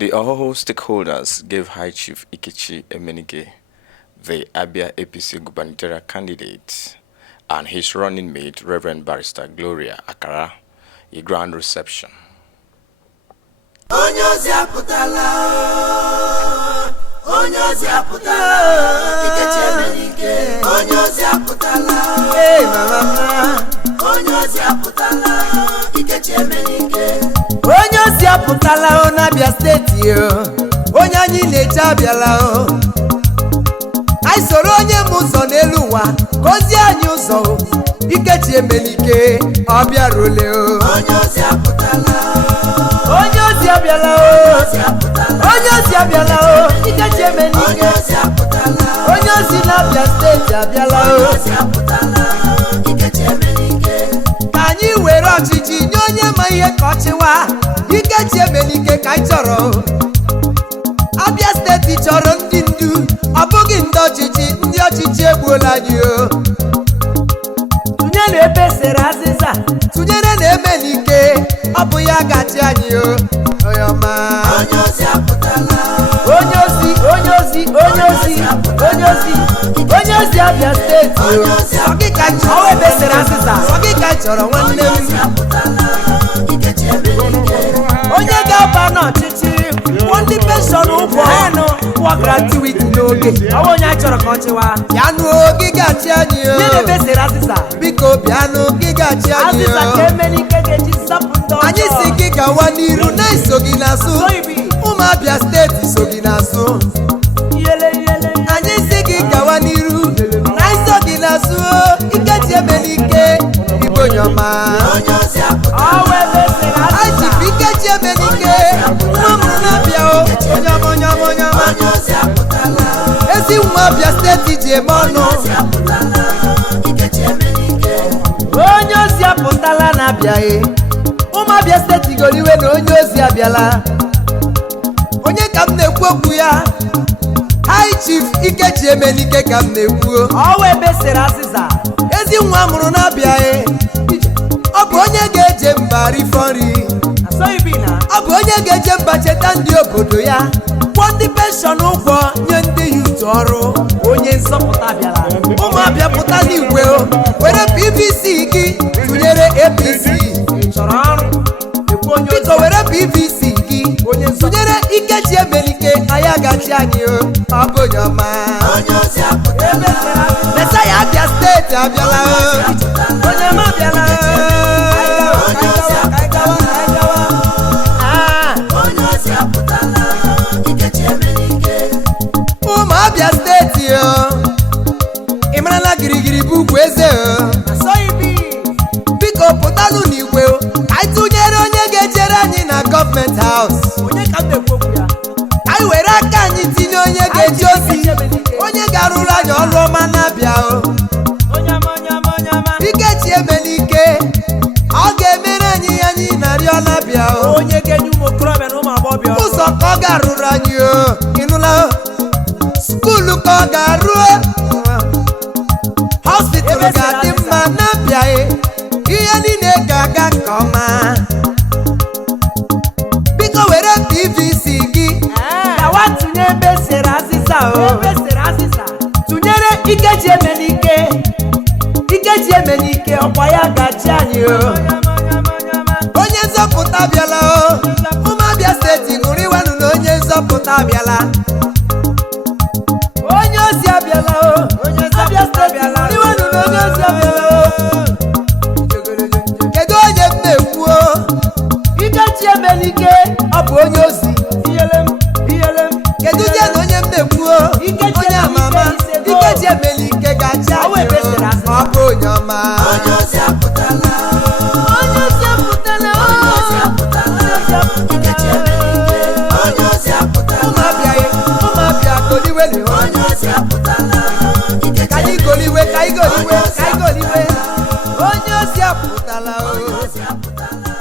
The Ohuhu stakeholders gave High Chief Ikechi Emenike, the Abia APC gubernatorial candidate, and his running mate, Reverend Barrister GLORIA AKARA, a grand reception. Onyozi apụtala, Ikechi Emenike. Onyozi apụtala, Onyozi apụtala, Ikechi Emenike. Onyozi apụtala na Abia steeti yo, onye anyị na-eche abịala o. Anyị soro onye m ụzọ n'elu ụwa, gozie anyị ụzọ, Ikechi Emenike ọ bịarule o. Onyozi apụtala, Onyozi abịala o, Onyozi abịala o, Ikechi Emenike. Onyozi apụtala, Onyozi na Abia steeti abịala o. Onyozi apụtala, Ikechi Emenike. Ka anyị were ọchịchị nye onye ma ihe ka ọ chịwa, Ikechi Emenike ka anyị chọrọ. Abia steeti chọrọ ndị ndu, ọ bụghị ndị ọchịchị egbuola anyị o. Tụnye na ebe sere azịza, tụnyere na Emenike, ọ bụ ya gachi anyị o. Onye ọma Onyozi apụtala, Onyozi Abia steeti o. Ọ gị ka chọrọ ebe sere azịza, ọ gị ka chọrọ nwanne m. Onyozi apụtala, Ikechi Emenike. Onye ga-aba n'ọchịchị ndị penshọn ụgwọ kwụọ gratuity n'oge, ọ bụ onye anyị chọrọ ka ọ chịwa. Bịanụ oge gachi anyị o. Nye ebe sere azịza, biko bịanụ oge gachi anyị o. Azịza ka Emenike ga-eji zapụ ndị ọjọọ. Anyị si gị gawa n'iru na iso gị n'azụ, ụmụ Abia steeti so gị n'azụ. Anyị si gị gawa n'iru na iso gị n'azụ, Ikechi Emenike igbo onye ọma. Onyozi apụtala, Anyị ji Ikechi Emenike nwa mụrụ n'Abia o. Onye ọma, onye ọma, onye ọma. Onyozi apụtala, Ezi nwa Abia steeti ji eme ọnụ. Onyozi apụtala, Ikechi Emenike. Onyozi apụtala na Abia e. Ụmụ Abia steeti goliwe na Onyozi abịala. Onye ka m na-ekwu okwu ya? High Chief Ikechi Emenike ka m na-ekwu. Ọwa ebe sere azịza, ezi nwa mụrụ n'Abia e. Ọ bụ onye ga-eje mba rifọ nri, ọ bụ onye ga-eje mba cheta ndị obodo ya, kwụọ ndị penshọn ụgwọ, nye ndị yut ọrụ. Onye nzọpụta bịara. Ụmụ Abia pụta n'igwe o, were PVC gị tụnyere APC. Biko were PVC gị tụnyere Ikechi Emenike, anyị agachi anyị o. Ọ bụ onye ọma. Onyozi apụtala, Lesa ya Abia steeti abịala o. Onye ọma abịala Onyozi apụtala, Ikechi Emenike. ụmụ Abia steeti o. Ị marala girigiri bụ ugwu eze o. Biko pụtanụ n'igwe o, ka anyị tụnyere onye ga-ejere anyị na gọọmenti haus. Ka anyị were aka anyị tinye onye ga-eji ozi, onye ga-arụrụ anyị ọrụ ọma n'Abia o. Ikechi Emenike ọ ga-emere anyị ihe anyị na-arịọ n'Abia o. Ụzọ ka ọ ga-arụrụ anyị o. Ịnụla o? Skuulu ka ọ ga-arụ, hospital ga-adị mma n'Abia e. Ihe niile ga-aga nke ọma. Biko were PVC gị gawa tụnye ebe sere azịza o. Tụnyere Ikechi Emenike. Ikechi Emenike ọkwa ya gachi anyị o. Onye nzọpụta abịala o. Ụmụ Abia steeti ṅụrụ iwenụ na onye nzọpụta abịala. Onyozi abịala o. Abia steeti ṅụrụ iwenụ na Onyozi abịala o. Kedu onye m na-ekwu o? Ikechi Emenike ọ bụ Onyozi. Kedu je na onye m na-ekwu o? Onye amama Ikechi Emenike gachi anyị o. Ọ bụ onye ọma. Onyozi apụtala, Onyozi apụtala o. Onyozi apụtala, Ikechi Emenike. Onyozi apụtala, Ụmụ Abia goliwe na o. Onyozi apụtala, Ikechi Ka anyị goliwe, ka anyị goliwe, ka anyị goliwe. Onyozi apụtala o. Onyozi apụtala,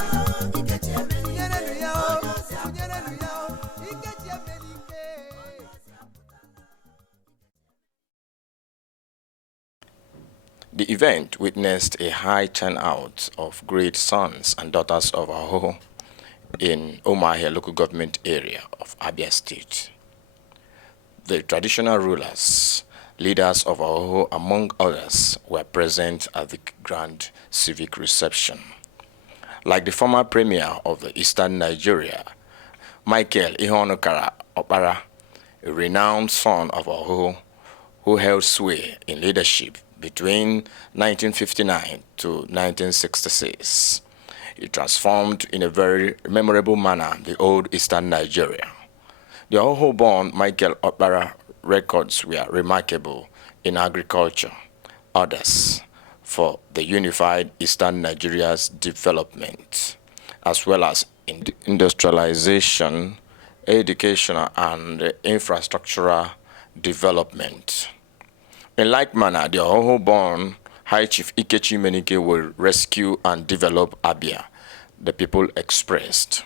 Ikechi Emenike. Tụnyerenụ ya o. Tụnyerenụ ya o. Ikechi Emenike. The event witnessed a high turnout of great sons and daughters of Ohuhu in UMUAHIA local government area of Abia State. The traditional rulers, leaders of Ohuhu, among others, were present at the grand civic reception. Like the former premier of the Eastern Nigeria, Michael Ihonokara Opara, a renowned son of Ohuhu, who held sway in leadership between 1959 to 1966. He transformed in a very memorable manner the old Eastern Nigeria. The Ohuhu-born Michael Opara records were remarkable in agriculture, others for the unified Eastern Nigeria's development, as well as in industrialization, educational and infrastructural development. In like manner, the Ohuhu-born High Chief Ikechi Emenike will rescue and develop Abia, the people expressed.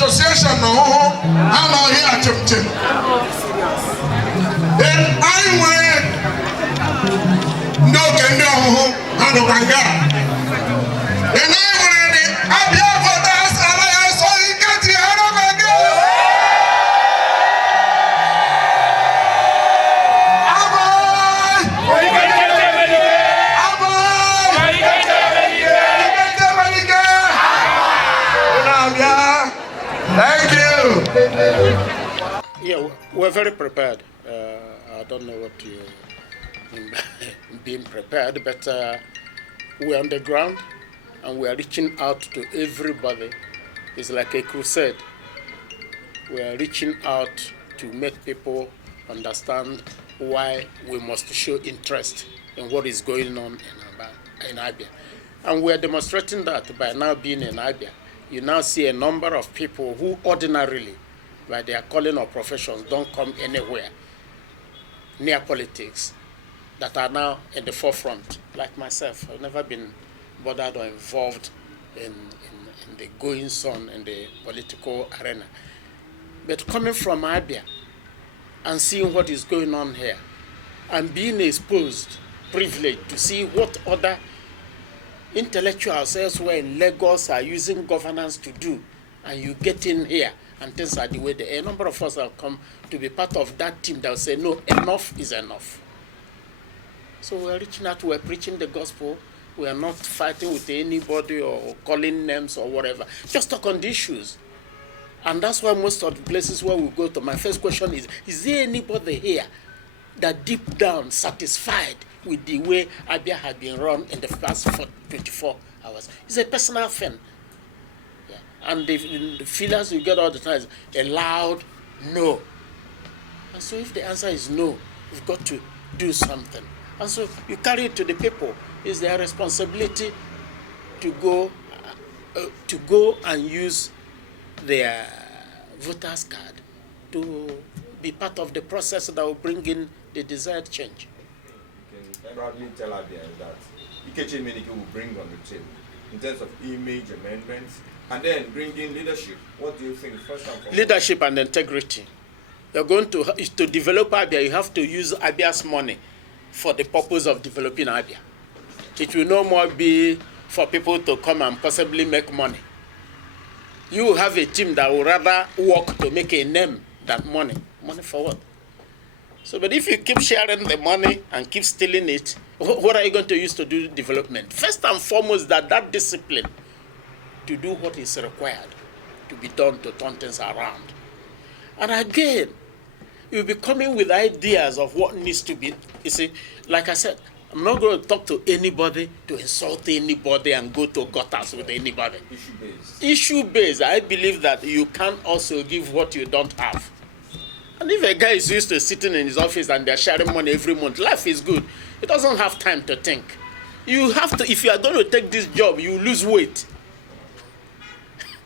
Association no, I'm not here at Chim. Then I went no can do and no can go. Then I went in Abia for that alliance so you get the hand of my girl. Thank you. Yeah, we're very prepared. I don't know what you mean by being prepared, but we're on the ground and we are reaching out to everybody. It's like a crusade. We are reaching out to make people understand why we must show interest in what is going on in Abia. And we are demonstrating that by now being in Abia. You now see a number of people who ordinarily, by their calling or professions, don't come anywhere near politics, that are now in the forefront, like myself. I've never been bothered or involved in the goings-on in the political arena. But coming from Abia and seeing what is going on here, and being exposed, privileged to see what other intellectuals elsewhere in Lagos are using governance to do, and you get in here and things are the way they are. A number of us have come to be part of that team that will say, no, enough is enough. So we're reaching out, we're preaching the gospel, we are not fighting with anybody or calling names or whatever, just talk on the issues. And that's why most of the places where we go to, my first question is there anybody here that deep down satisfied with the way Abia had been run in the past 24 hours? It's a personal thing. Yeah. And the feelers you get all the time is a loud no. And so if the answer is no, you've got to do something. And so you carry it to the people. It's their responsibility to go and use their voter's card to be part of the process that will bring in the desired change. You can probably tell Abians that Ikechi Emenike will bring on the table in terms of image amendments and then bring in leadership. What do you think first and foremost? Leadership and integrity. You're going to develop Abia, you have to use Abia's money for the purpose of developing Abia. It will no more be for people to come and possibly make money. You have a team that will rather work to make a name than money. Money for what? So, but if you keep sharing the money and keep stealing it, what are you going to use to do development? First and foremost, that discipline to do what is required to be done to turn things around. And again, you'll be coming with ideas of what needs to be. You see, like I said, I'm not going to talk to anybody to insult anybody and go to gutters with anybody. Issue-based. Issue-based, I believe that you can also give what you don't have. And if a guy is used to sitting in his office and they're sharing money every month, life is good. He doesn't have time to think. You have to, if you are going to take this job, you lose weight.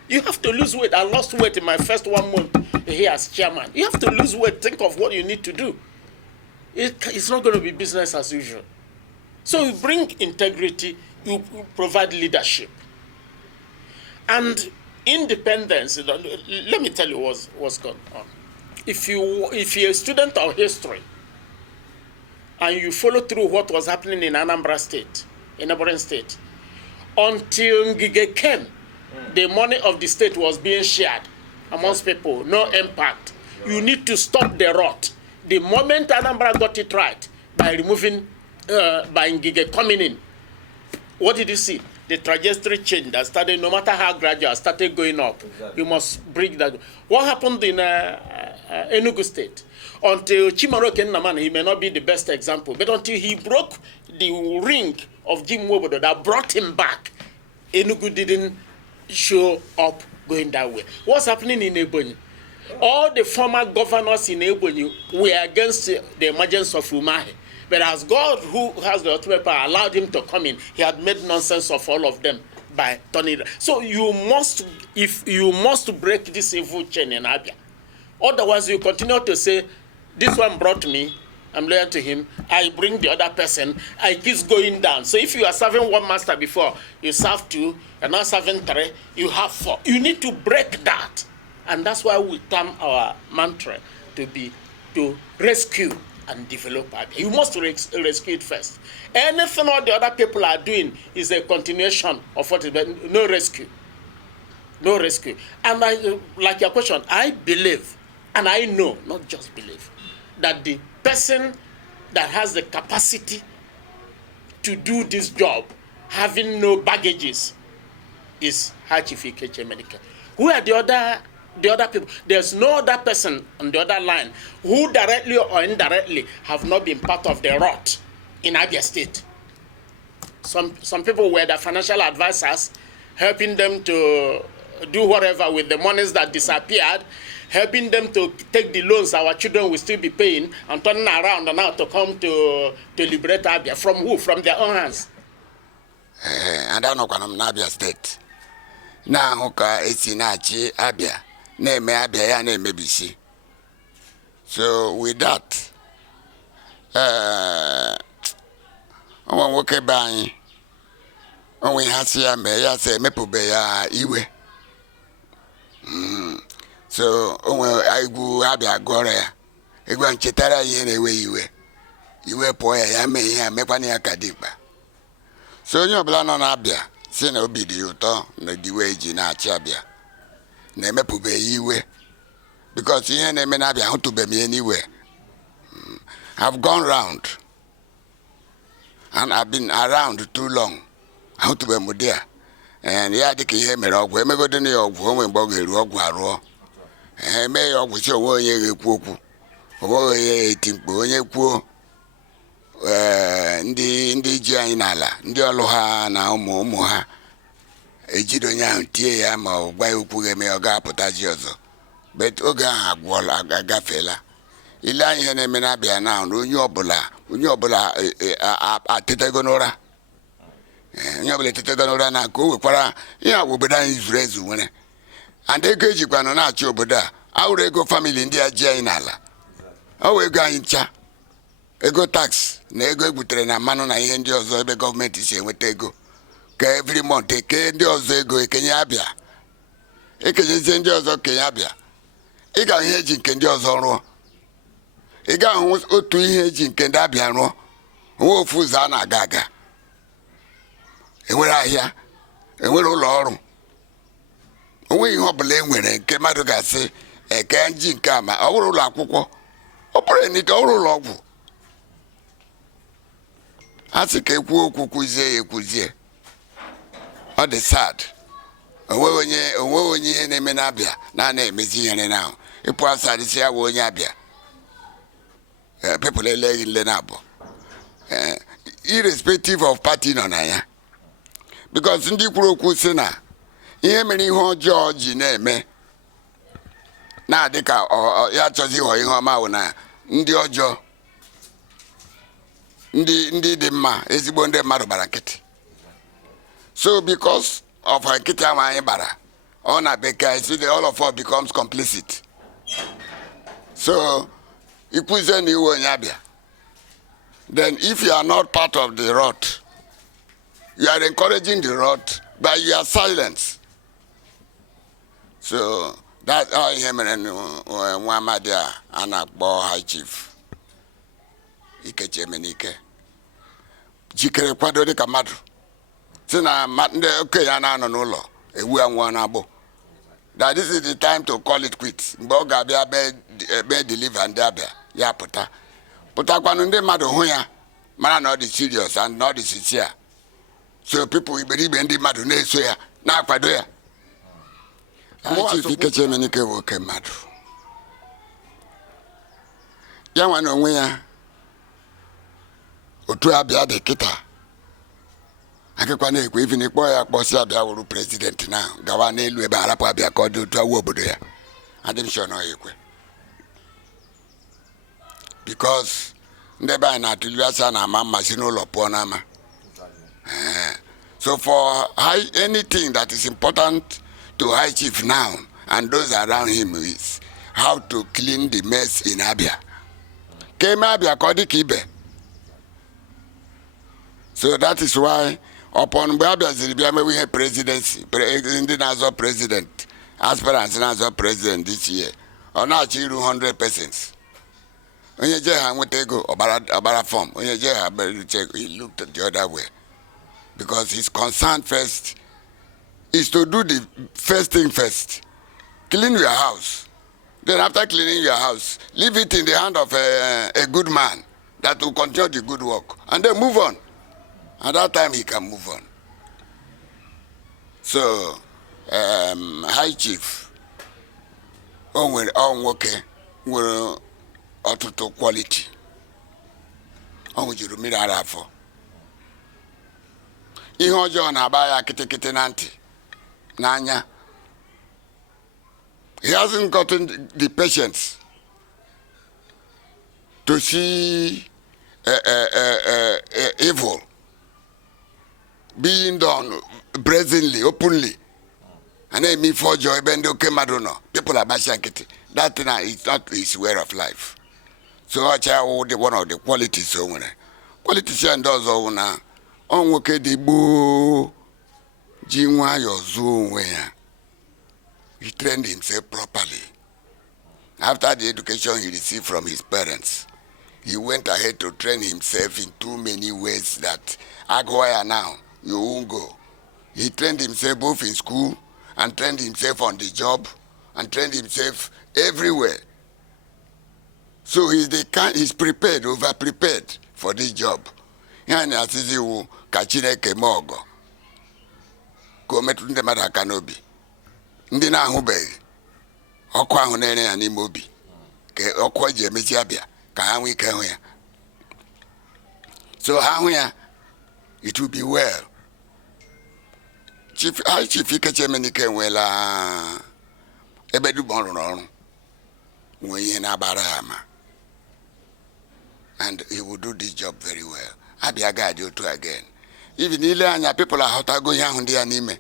You have to lose weight. I lost weight in my first 1 month here as chairman. You have to lose weight. Think of what you need to do. it's not going to be business as usual. So you bring integrity, you provide leadership. And independence, let me tell you what's going on. If you're a student of history and you follow through what was happening in Anambra State, in neighboring state, until Ngige came, the money of the state was being shared amongst people, no impact. You need to stop the rot. The moment Anambra got it right by removing, by Ngige coming in, what did you see? The trajectory change that started, no matter how gradual, started going up. Exactly. You must break that. What happened in Enugu State? Until Chimaroke Naman, he may not be the best example, but until he broke the ring of Jim Wobodo that brought him back, Enugu didn't show up going that way. What's happening in Ebonyi? All the former governors in Ebonyi were against the emergence of UMUAHIA. But as God, who has the ultimate power, allowed him to come in, he had made nonsense of all of them by turning it. So you must break this evil chain in Abia. Otherwise, you continue to say, this one brought me, I'm loyal to him, I bring the other person, I keep going down. So if you are serving one master before, you serve two, you're now serving three, you have four. You need to break that. And that's why we term our mantra to be to rescue and develop Abia. You must rescue it first. Anything all the other people are doing is a continuation of what is, but no rescue. No rescue. And like your question, I believe, and I know, not just believe, that the person that has the capacity to do this job, having no baggages, is High Chief Ikechi Emenike. Who are the other people? There's no other person on the other line who directly or indirectly have not been part of the rot in Abia State. Some people were the financial advisors, helping them to do whatever with the monies that disappeared, helping them to take the loans our children will still be paying, and turning around and now to come to liberate Abia. From who? From their own hands. And I know I'm Abia State. Now, Hoka Esinachi Abia. Name Abia ya name BC. So with that, on woke by on we have ya me ya say me pube ya iwe. So I go Abia GLORIA. I go and chetara ye iwe. Iwe po ya me ya me kwani akadiba. So you bla no na Abia. Si na obi di uto na diwe ji na achi Abia. Na emepube iwe. Because ihe na eme na Abia hutube me anywhere. I've gone round. And I've been around too long. Hutube mu there. And ya dike ihe mere ogwu emegode na ogwu onwe mgbe oge eru ogwu aruo. Me ogwu si onwe onye gekwu okwu. Onwe onye etimkpo onye kwuo ndị ji anyị n'ala ndị ọlụ ha na ụmụ ha ejide onye ahụ tie ya ma ọ gwa ya okwu ga-eme ọ ga-apụta ji ọzọ. But oge ahụ agwụla agafela. Ile anyị ihe na-eme na-abịa na onye ọbụla atetego n'ụra. Onye ọbụla etetego n'ụra na ka o wekwara ihe obodo anyị zuru ezu nwere. And ego ejikwanụ na-achị obodo a awụrụ ego famili ndị a ji anyị n'ala. Ọ wụ ego anyị ncha. Ego tax na ego egbutere na mmanụ na ihe ndị ọzọ ebe gọọmenti si enweta ego ka every month eke ndị ọzọ ego ekenye Abia ekenyezie ndị ọzọ kenye Abia. Ị ga ihe eji nke ndị ọzọ rụọ. Ị ga ahụ otu ihe eji nke ndị Abia rụọ. Onwe ofu ụzọ a na-aga aga. Enwere ahịa, enwere ụlọ ọrụ. Onwe ihe ọbụla enwere nke mmadụ ga-asị eke nji nke a ma ọ bụrụ ụlọ akwụkwọ ọ bụrụ n'ike ọ bụrụ ụlọ ọgwụ. Asị ka ekwu okwu kwuzie ekwuzie. Ọ dị sad. Onwe onye ihe na-eme na Abia na-emezi ihe na ahụ. Ịpụ asad si ya onye Abia. People eleghị nle na abụọ. Irrespective of party nọ na ya. Because ndị kwuru okwu si na ihe mere ihe ọjọọ ji na-eme na-adị ka ya chọzi ịghọ ihe ọma wụ na ndị ọjọọ ndị dị mma ezigbo ndị mmadụ bara nkịtị. So because of nkịtị ahụ anyị bara ọ na bekee see all of us becomes complicit. So ikwuzie na iwe onye Abia then if you are not part of the rot, you are encouraging the rot by your silence. So that's how him and Muhammadia Anakbo High Chief Ikechi Emenike. Jikere kwado dị ka mmadụ. Si na ndị okenye a na-anọ n'ụlọ ewu anwụ na-abụ. That this is the time to call it quits. Mgbe ọ ga-abịa be deliver ndị abịa ya pụta. Pụtakwanụ ndị mmadụ hụ ya mara na ọ dị serious and not sincere. So people iberibe ndị mmadụ na-eso ya na-akwado ya. Chief Ikechi Emenike bụ oke mmadụ. Ya nwa n'onwe ya otu Abia dị kịta. Akịkwa na-ekwe ife n'ikpọ ya kpọsi Abia wụrụ president na gawa n'elu ebe arapụ Abia ka ọ dị otu awu obodo ya. Adị m sure na ọ ekwe. Because ndị be anyị na-atụli asa na ama mmasị n'ụlọ pụọ n'ama. So for anything that is important to High Chief now and those around him is how to clean the mess in Abia. Came Abia Kodikibe. So that is why upon Abia Ziribia we have presidency, Indian president, aspirants and president this year. Or not 100 persons. When you just want to go about form, when you just check, he looked at the other way. Because his concern first is to do the first thing first. Clean your house. Then after cleaning your house, leave it in the hand of a good man that will continue the good work. And then move on. At that time, he can move on. So, High Chief, on working, will auto quality. On which you meet ara for. Ihe ọjọọ na-aba ya kịtịkịtị na ntị n'anya. He hasn't gotten the patience to see evil being done brazenly, openly. And then me for joy, bendo kemadono. People are bashing it. That thing is not his way of life. So I tell one of the qualities so when politician does all now. On woke the boo Jinwa Yozu where he trained himself properly. After the education he received from his parents, he went ahead to train himself in too many ways that Agoya now, you won't go. He trained himself both in school and trained himself on the job and trained himself everywhere. So he's prepared, over-prepared for this job. Yani asisi wu kachineke mogo kometu ndị mmadụ aka n'obi ndị na-ahụbeghị ọkụ ahụ na-ere ya n'ime obi ka ọkụ eji emezi Abịa ka ha nwee ike hụ ya. So ha hụ ya, it will be well. High Chief Ikechi Emenike nwela ebe dum ọ rụrụ ọrụ nwee ihe na-agbara ya ama, and he will do this job very well. Abia guide you to again. Even Ileanya people are hot going on there nime.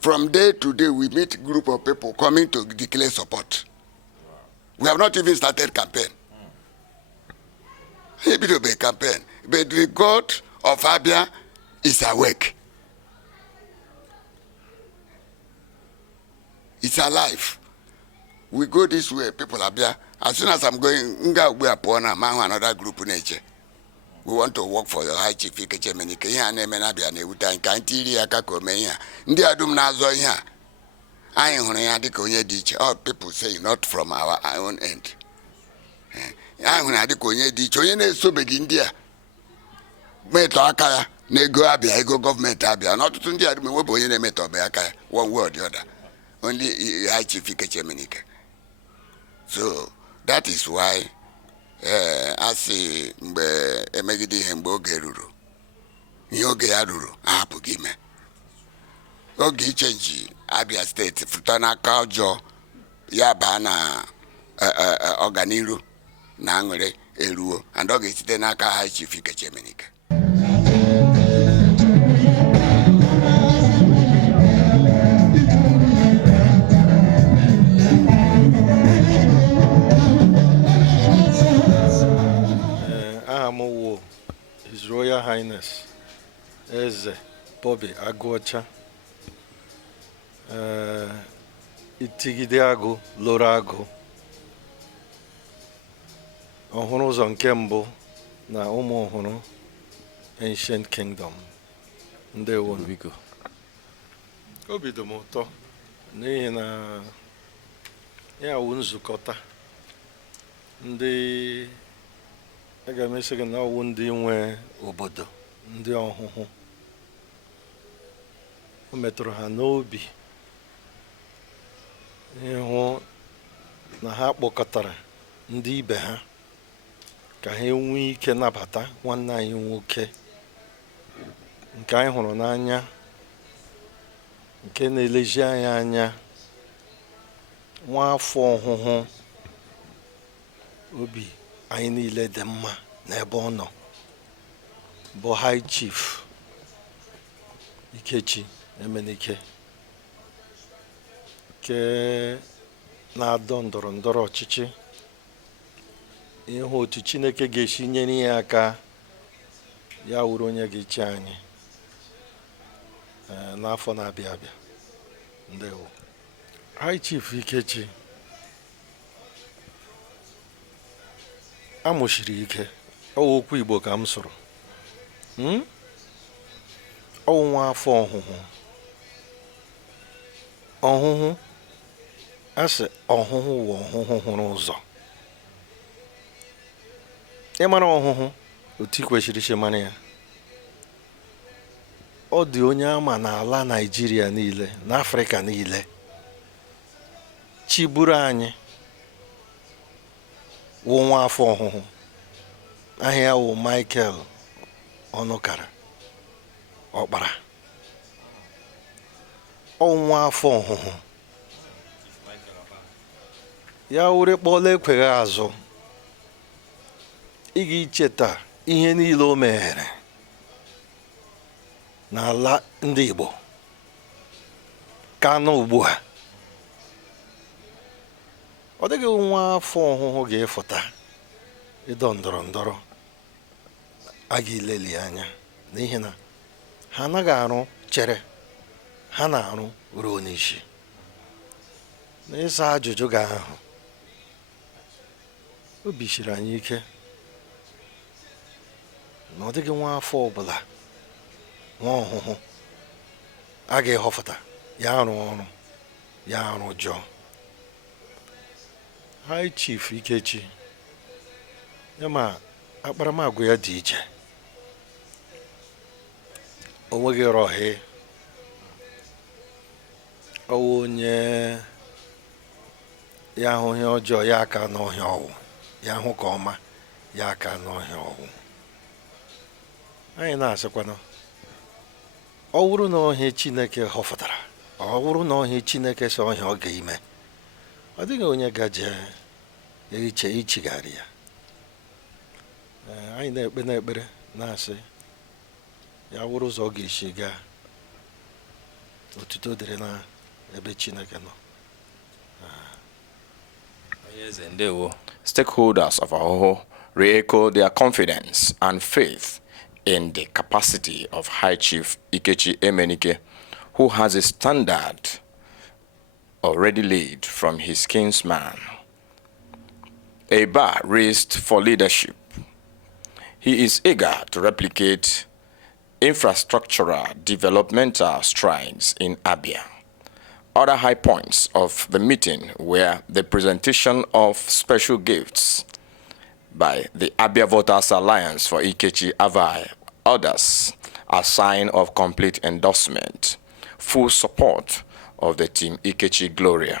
From day to day we meet a group of people coming to declare support. We have not even started campaign. Maybe to be a campaign. But the God of Abia is awake. It's alive. We go this way, people Abia. As soon as I'm going, we are poor now, another group in nature. We want to work for the High Chief Ikechi Emenike. Here na emena Abia na ewuta nka ntiri aka ka ome ihe. Ndị adum na azọ ihe a. Anyị hụrụ ya dịka onye dị iche. All people say not from our own end. Anyị hụrụ ya dịka onye dị iche. Onye na-esobeghị ndị a. Metọ aka ya na ego Abia, ego gọọmenti Abia. Na ọtụtụ ndị adum ewepụ onye na-emetọ be aka ya. One way or the other. Only High Chief Ikechi Emenike. So that is why asị mgbe emegide ihe mgbe oge ruru ihe oge ya ruru ahapụghị ime oge ichenji Abia steeti fụta n'aka ọjọọ ya baa na ọganiru na aṅụrị eruo and ọ ga-esite n'aka High Chief Ikechi Emenike. Ahamowo, His Royal Highness Eze Bobby Aguacha, Itigideago Lorago, ọhụrụ ụzọ nke mbụ na ụmụ ọhụrụ Ancient Kingdom. Ndewo. Biko. Obi dị m ụtọ n'ihi na ya wụ nzukọta ndị aga m esi gị na ọwụ ndị nwe obodo, ndị ọhụhụ. O metụrụ ha n'obi ịhụ na ha kpọkọtara ndị ibe ha ka ha nwee ike nabata nwanne anyị nwoke nke anyị hụrụ n'anya, nke na-elezi anyị anya, nwa afọ ọhụhụ. Obi anyị niile dị mma n'ebe ọ nọ, bụ High Chief Ikechi Emenike, nke na-adọ ndọrọ ndọrọ ọchịchị, ịhụ otu Chineke ga-esi nyere ya aka ya wuru onye ga-echi anyị n'afọ na-abịa abịa. Ndewo. High Chief Ikechi amụshiri ike, ọwụ okwu Igbo ka m sụrụ. Ọwụ nwa afọ ọhụhụ. Ọhụhụ asị ọhụhụ wụ ọhụhụ hụrụ ụzọ. Ịmara ọhụhụ otu kwesịrị isi mara ya. Ọ dị onye ama n'ala Naịjirịa niile na Afrịka niile chiburu anyị wụ nwa afọ ọhụhụ. Aha ya wụ Michael Ọnụkara Ọkpara. Ọ nwa afọ ọhụhụ ya were kpọla ekweghị azụ ịga icheta ihe niile o meghere n'ala ndị Igbo ka nọ ugbu a. Ọ dịghị nwa afọ ọhụhụ ga-efụta ịdọ ndọrọ ndọrọ a ga-eleli anya, n'ihi na ha anaghị arụ chere, ha na-arụ ruo n'isi. N'ịsa ajụjụ ga ahụ, obi siri anyị ike na ọ dịghị nwa afọ ọbụla, nwa ọhụhụ a ga-ehọfụta ya arụ ọrụ, ya arụ jọọ. High Chief Ikechi, ya ma akparamagwa ya dị iche. O nweghị rọhị. Ọwụ onye ya hụ ihe ọjọọ ya aka n'ọhịa ọwụ, ya hụ ka ọma ya aka n'ọhịa ọwụ. Anyị na-asịkwana, ọ wụrụ na ọhịa Chineke họfụtara, ọ wụrụ na ọhịa Chineke sọ ọhịa ọ ga-ime, ọ dịghị onye gaje iche ichigharị ya. Anyị na-ekpe n'ekpere na-asị ya wụrụ ụzọ ọ ga-esi gaa. Otuto dịrị na ebe Chineke nọ. Stakeholders of Ohuhu re-echo their confidence and faith in the capacity of High Chief Ikechi Emenike, who has a standard already laid from his kinsman, a bar raised for leadership. He is eager to replicate infrastructural developmental strides in Abia. Other high points of the meeting were the presentation of special gifts by the Abia Voters Alliance for Ikechi Avai. Others, a sign of complete endorsement, full support of the team Ikechi GLORIA.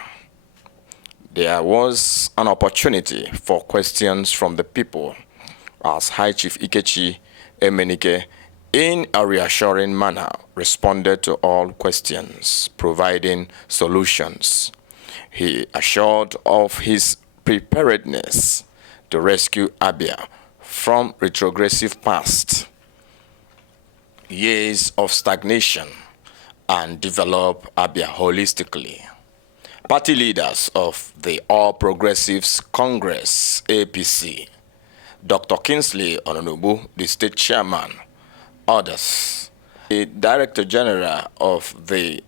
There was an opportunity for questions from the people as High Chief Ikechi Emenike, in a reassuring manner, responded to all questions, providing solutions. He assured of his preparedness to rescue Abia from retrogressive past, years of stagnation, and develop Abia holistically. Party leaders of the All Progressives Congress, APC, Dr. Kingsley Ononubu, the state chairman, others. The Director General of the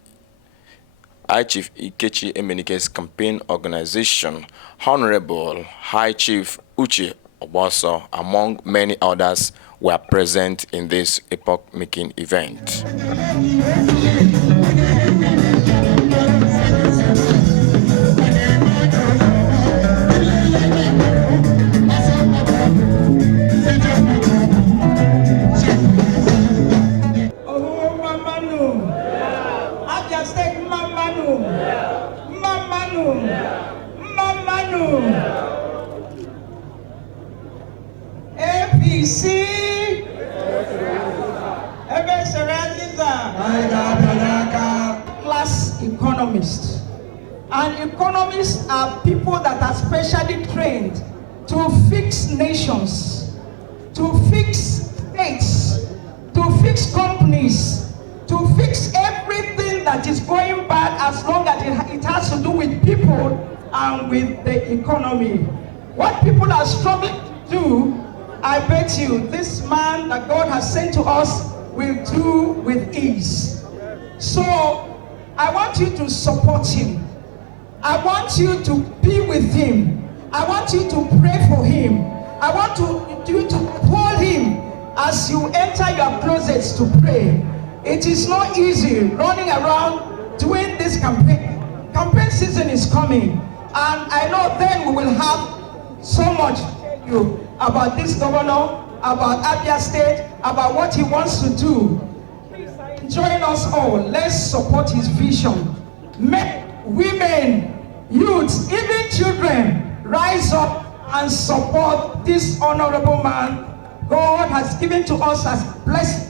High Chief Ikechi Emenike's campaign organization, Honorable High Chief Uche Oboso, among many others, were present in this epoch-making event. Ohuhu mamanu, Abia State mamanu, mamanu, mamanu. APC, class economists. And economists are people that are specially trained to fix nations, to fix states, to fix companies, to fix everything that is going bad as long as it has to do with people and with the economy. What people are struggling to do, I bet you this man that God has sent to us will do with ease. So I want you to support him. I want you to be with him. I want you to pray for him. I want you to call him as you enter your closets to pray. It is not easy running around doing this campaign. Campaign season is coming, and I know then we will have so much to tell you about this governor, about Abia State, about what he wants to do. Please join us all. Let's support his vision. Men, women, youths, even children, rise up and support this honorable man God has given to us as blessed,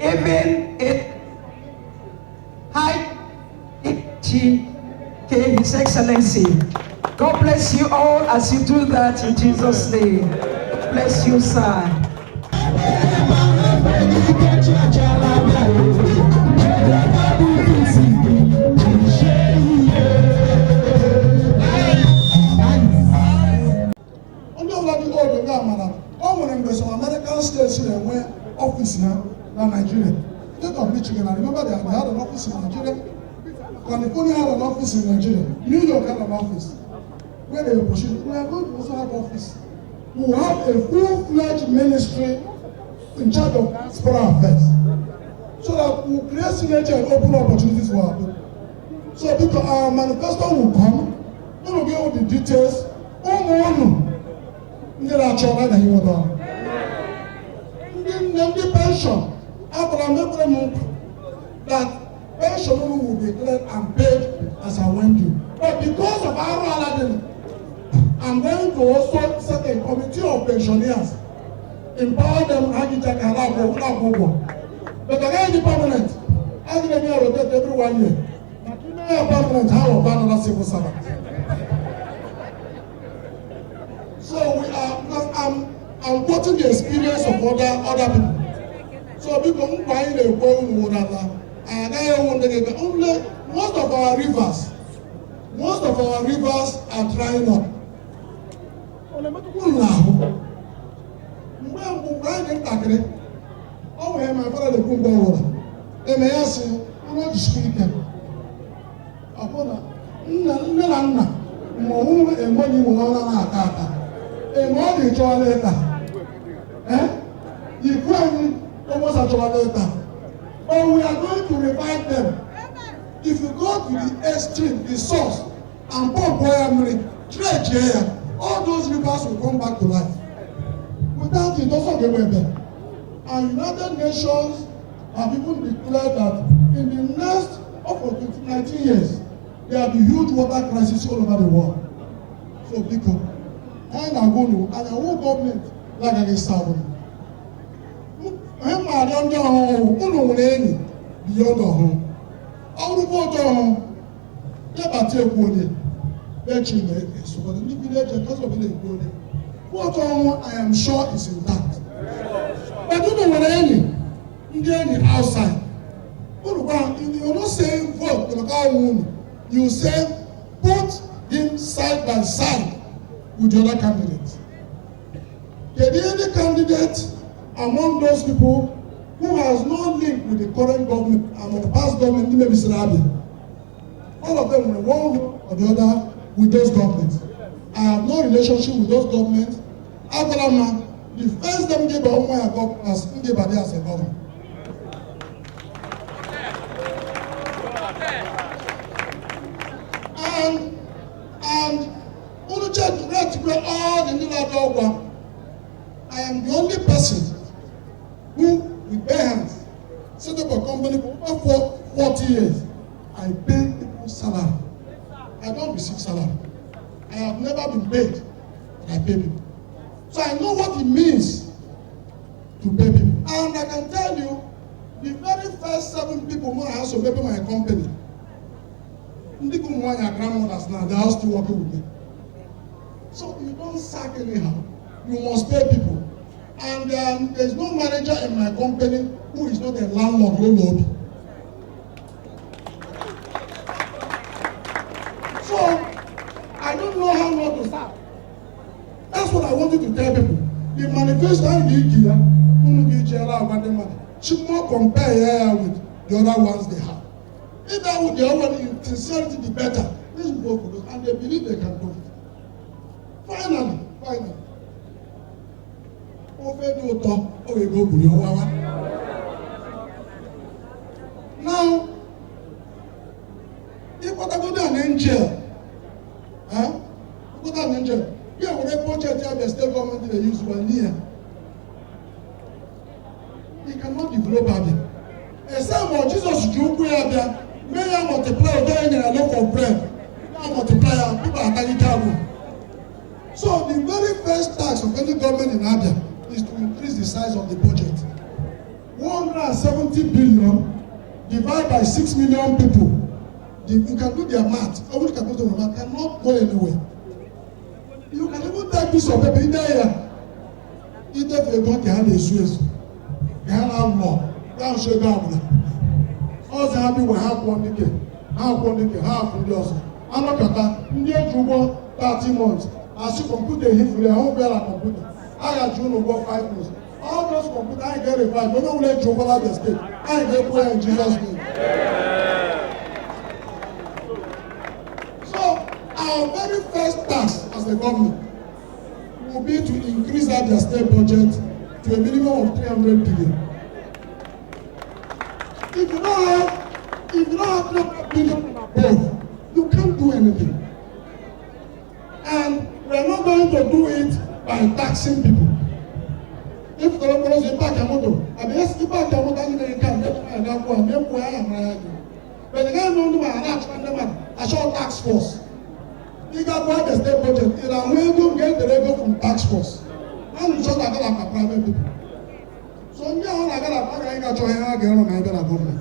even a high His Excellency. God bless you all as you do that in Jesus' name. Bless you, sir. Some American states here where office now in Nigeria. State of Michigan, I remember they had an office in Nigeria. California had an office in Nigeria. New York had an office. Where they were pushing, we are going to also have office. We will have a full-fledged ministry in charge of diaspora affairs. So that we will create synergy and open opportunities for our people. So because our manifesto will come, we will give all the details. The pension, that pension will be declared and paid as I went to. But because of our Aladdin, I'm going to also set a committee of pensioners, empower them, but again, the permanent, I think they rotate every 1 year. But permanent, how about another civil servant? So we are, because I'm quoting the experience of other people. So people who buy the water, and only most of our rivers are drying up. Oh, my father, the Kumba, they may ask you, I'm not speaking. Upon Nana, Mohu, and money will not have a more toilet. You come almost a toilet. But we are going to revive them. If you go to the extreme, the source, and pump primary, dredge here, all those rivers will come back to life. Without it, also get better. And United Nations have even declared that in the next 19 years, there will be huge water crisis all over the world. So because and I'm going to, and I won't government like I get started. I'm not under home, beyond the home. I will go to home. Let me take one. Let you make it. So, but the village and also the village. What I am sure is intact. But you know what I mean? In outside. You're not saying vote to the guy woman. You say put him side by side with the other candidates. Can any candidate among those people who has no link with the current government and the past government, maybe Mr. Abia? All of them were one or the other with those governments. I have no relationship with those governments. AKARA, the first them gave UMUAHIA governors, who gave Abia as a governor. And Uluche read to go all the Nila. I am the only person who, with bare hands, set up a company for 40 years. I pay people salary. I don't receive salary. I have never been paid, but I pay people. So I know what it means to pay people. And I can tell you, the very first 7 people who have to pay my company, UMUAHIA grandmothers now, they are still working with me. So you don't sack anyhow. You must pay people. And there's no manager in my company who is not a landlord who lobby. So I don't know how not to start. That's what I wanted to tell people. The manifesto should not compare with the other ones they have. If that would the other one, sincerity be better, let's go for those. And they believe they can do it. Finally. Now, if what I go to an angel, go to an angel, yeah, when they budget the state government they use 1 year, he cannot develop Abia. Except for Jesus to do Abia, may I multiply again and look for bread. Now multiply, people are taking care. So the very first tax of any government in Abia is to increase the size of the budget. 170 billion divided by 6 million people. You can do their math. Everyone can do their math. Cannot go anywhere. You can even take this of paper in there. If they don't have a Suez, they have more. Down show down. All the happy will have one decade. Half 1 decade. Half in the also. I'm not going to 30 months. As you computer here for their own computer. I got you over 5 months. All those computers I get revived. Don't let you over the state. I get prayer in Jesus' name. So our very first task as the government will be to increase their state budget to a minimum of 300 billion. If you don't have 300 billion and above, you can't do anything. And we're not going to do it by taxing people. If the local is back a motor, I mean, yes, if I can what I can get and I go and then where I am. But the guy don't do a short tax force. You got what the state budget, and I'm going to get the revenue from tax force. I'm just like a private people. So now I got a try again on my government.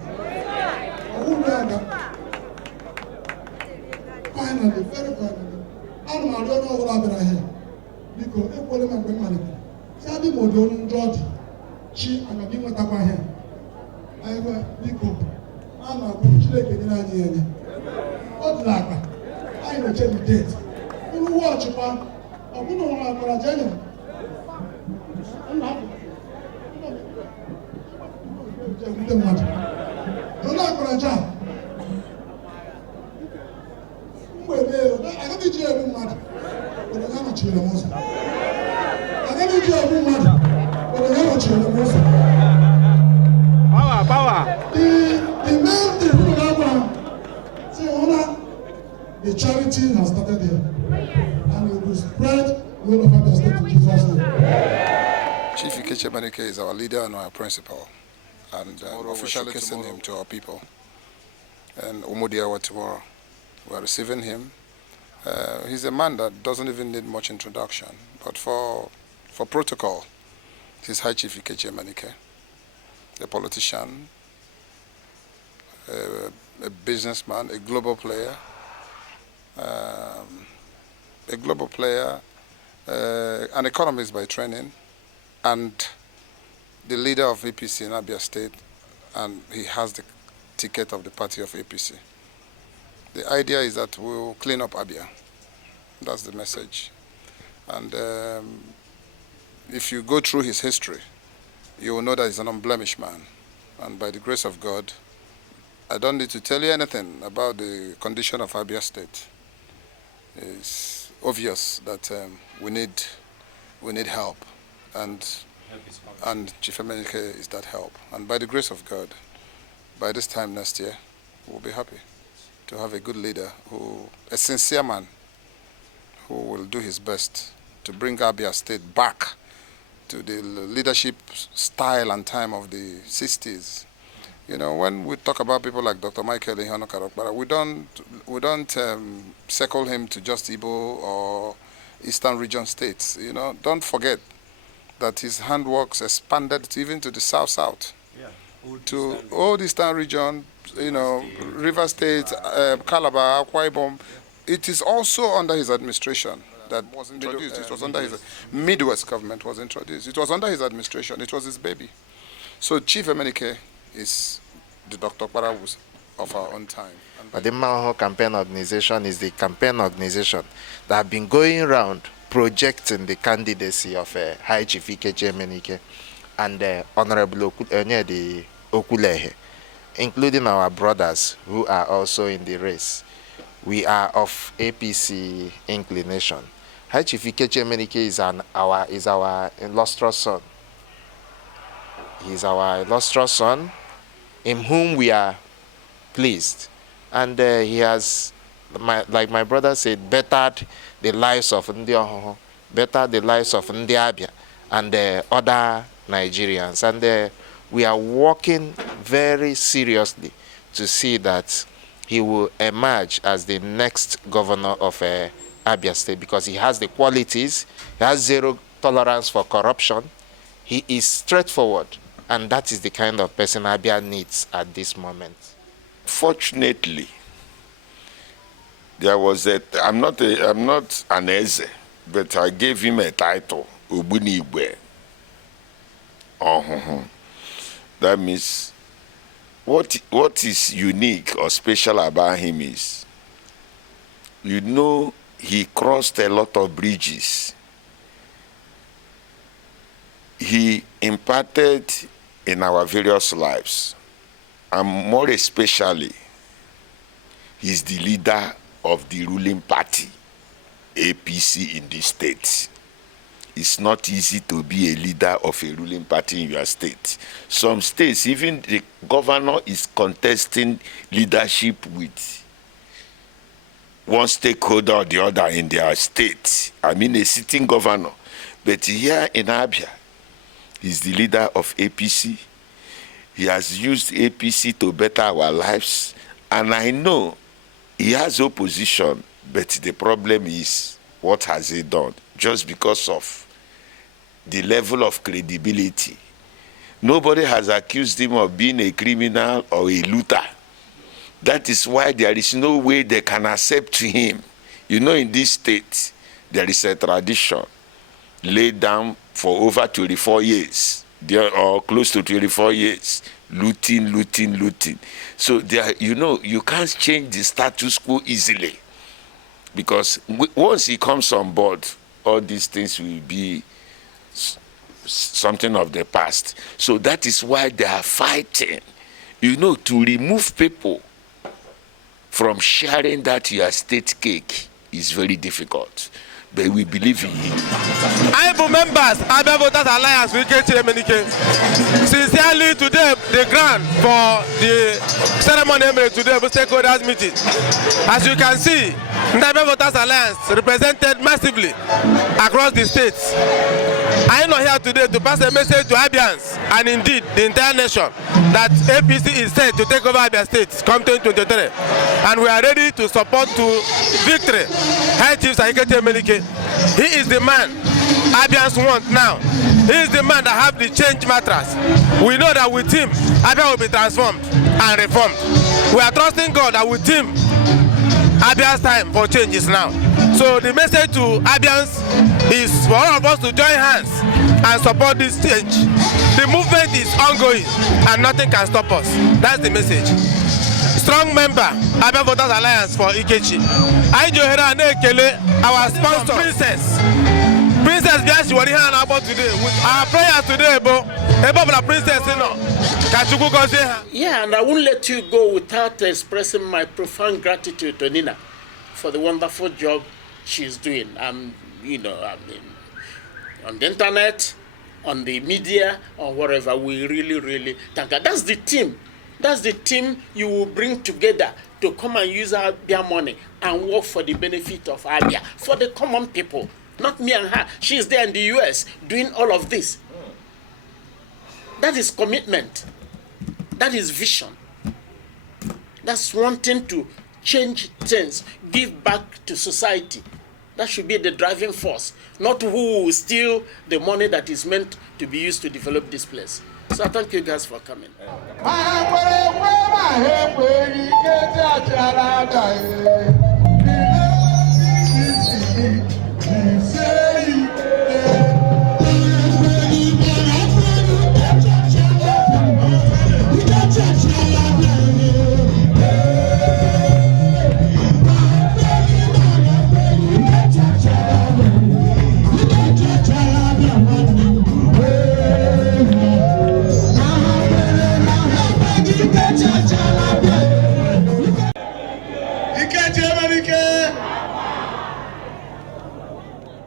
Finally, very finally. I don't know what I've been here. Because if one of my money, Sabi Modon George, she and I didn't want to buy him. I went, Nico, I'm not going to take any idea. What like I know check the date. You watch it, man. I wouldn't want to go to jail. I'm not. You're not going to jail. I can't be jailed, man. But I can't chill the most. I can't be jailed, man. But I can't chill the most. Power. The main thing we have say, Honor, the charity has started here. And it will spread all over the state in Jesus' name. Chief Ikechi Emenike is our leader and our principal. And officially kissing him to our people. And UMUAHIA tomorrow. We are receiving him. He's a man that doesn't even need much introduction, but for protocol, he's High Chief Ikechi Emenike, a politician, a businessman, a global player, an economist by training, and the leader of APC in Abia State, and he has the ticket of the party of APC. The idea is that we'll clean up Abia. That's the message. And if you go through his history, you will know that he's an unblemished man. And by the grace of God, I don't need to tell you anything about the condition of Abia State. It's obvious that we need help, and Chief Emenike is that help. And by the grace of God, by this time next year, we'll be happy to have a good leader, a sincere man, who will do his best to bring Abia State back to the leadership style and time of the 60s. You know, when we talk about people like Dr. Michael Ihonokarokbara, we don't circle him to just Igbo or Eastern region states. You know, don't forget that his handworks expanded even to the South. To all the Eastern region, you know, River State, Calabar, Akwa Ibom. It is also under his administration that was introduced. It was under his Midwest government was introduced. It was under his administration. It was his baby. So Chief Emenike is the Dr. Parawus of our own time. The Maho Campaign Organization is the campaign organization that have been going around projecting the candidacy of High Chief Ikechi Emenike and Honorable Okulehe, including our brothers who are also in the race. We are of APC inclination. High Chief Ikechi Emenike is our illustrious son. He is our illustrious son, in whom we are pleased. And he has, like my brother said, bettered the lives of Ndi Ohuhu, bettered the lives of Ndi Abia and other Nigerians. And we are working very seriously to see that he will emerge as the next governor of Abia State, because he has the qualities, he has zero tolerance for corruption, he is straightforward, and that is the kind of person Abia needs at this moment. Fortunately, there was I'm not an Eze, but I gave him a title, Ubunigwe. That means what is unique or special about him is, you know, he crossed a lot of bridges. He imparted in our various lives, and more especially, he's the leader of the ruling party, APC, in this state. It's not easy to be a leader of a ruling party in your state. Some states, even the governor is contesting leadership with one stakeholder or the other in their state. I mean, a sitting governor. But here in Abia, he's the leader of APC. He has used APC to better our lives. And I know he has opposition, but the problem is, what has he done? Just because of the level of credibility. Nobody has accused him of being a criminal or a looter. That is why there is no way they can accept him. You know, in this state, there is a tradition laid down for over 24 years, or close to 24 years, looting. So there, you know, you can't change the status quo easily, because once he comes on board, all these things will be something of the past. So that is why they are fighting, you know, to remove people from sharing that your state cake is very difficult. But we believe in him. Able members, Abia Voters Alliance, Ikechi Emenike, sincerely today the grant for the ceremony today was stakeholders meeting. As you can see, the Abia Voters Alliance represented massively across the states. I am not here today to pass a message to Abians and indeed the entire nation that APC is set to take over Abia State come 2023, and we are ready to support to victory High Chief Ikechi Emenike. He is the man Abians want now. He is the man that have the change matters. We know that with him, Abia will be transformed and reformed. We are trusting God that with him, Abia's time for change is now. So the message to Abians is for all of us to join hands and support this change. The movement is ongoing and nothing can stop us. That's the message. Strong member, Abia Voters Alliance for Ikechi. Our sponsor, Princess princess Biashi what here about today with our prayers today, above the princess, you know. Yeah, and I won't let you go without expressing my profound gratitude to Nina for the wonderful job she's doing. You know, I mean, on the internet, on the media, or wherever, we really thank her. That's the team. That's the team you will bring together to come and use Abia money and work for the benefit of Abia, for the common people, not me and her. She's there in the US doing all of this. That is commitment. That is vision. That's wanting to change things, give back to society. That should be the driving force, not who will steal the money that is meant to be used to develop this place. So I thank you guys for coming.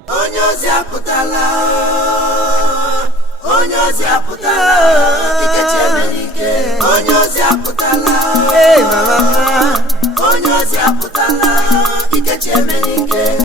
Onyozi apụtala, Ikechi Emenike. Onyozi apụtala, Ikechi Emenike.